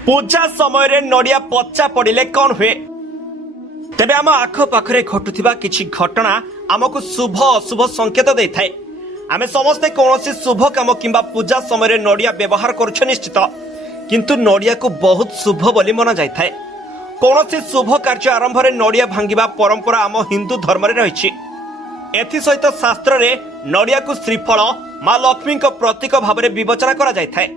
पूजा समय नड़िया पचा पड़े कौन हुए तेबे आम आखपाखे घटुवा किसी घटना आमको शुभ अशुभ संकेत दे था। आम समस्ते कौन शुभ काम कि पूजा समय नड़िया व्यवहार कर निश्चित किंतु नड़िया को बहुत शुभ बोली मना जाए। कौन शुभ कार्य आरंभ में नड़िया भांगा परंपरा आम हिंदू धर्म रही। एसत शास्त्र रे नड़िया को श्रीफल माँ लक्ष्मी प्रतीक भाव में विवेचना करा जाय थाए।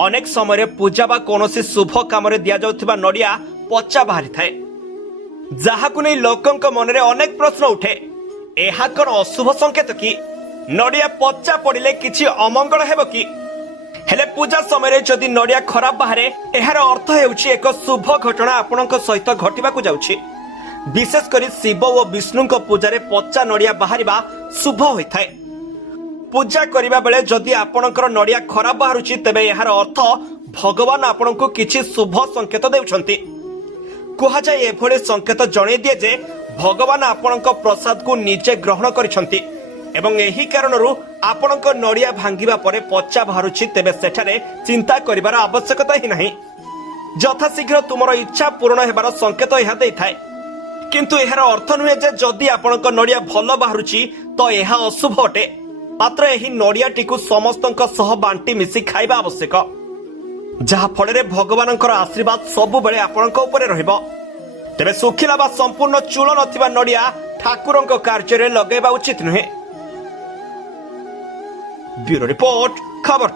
अनेक समय पूजा बा कौन शुभ काम दि जाउथिबा नड़िया पचा बाहरी थाए, जहाकु नै लोकंक मन रे अनेक प्रश्न उठे। एहा कोन अशुभ संकेत कि नड़िया पचा पड़िले किछि अमंगल हेबो कि? हेले पूजा समय जदि नड़िया खराब बाहरे एहार अर्थ हेउछि एक शुभ घटना आपणक सहित घटिबाकु जाउछि। विशेष करी शिव और विष्णु पूजा रे पचा नड़िया बाहरिबा शुभ होइथाए। पूजा करिबा बेले जदि आपणकर नड़िया खराब बाहरुछि तेबे एहार अर्थ भगवान आपणको किछि शुभ संकेत देउछन्ति। कुहा जाय एभଳି संकेत जणे दिए जे भगवान आपणक प्रसाद को निजे ग्रहण करिसन्ति एवं एही कारणरू आपणक नड़िया भांगिबा परे पचा बाहरुछि तेबे सेठारे चिंता करिबार आवश्यकता ही नाही। यथाशीघ्र तुमर इच्छा पूर्ण हेबार संकेत एहा दैथाए। किंतु एहार अर्थ नुहे जे जदि आपणक नड़िया भल बाहरुछि तो एहा अशुभ अटे। मात्र एही नड़ियाटी को समस्तंक सह बांटी मिसी खाइबा आवश्यक, जहा फଳରେ भगवानଙ୍କର आशीर्वाद सब बेले आपणक उपरे रहइबो। तेबे सुखिला बा संपूर्ण चूल नथिबा नड़िया ठाकुरଙ୍କ कार्य रे लगाइबा उचित नुहे। ब्यूरो रिपोर्ट खबर।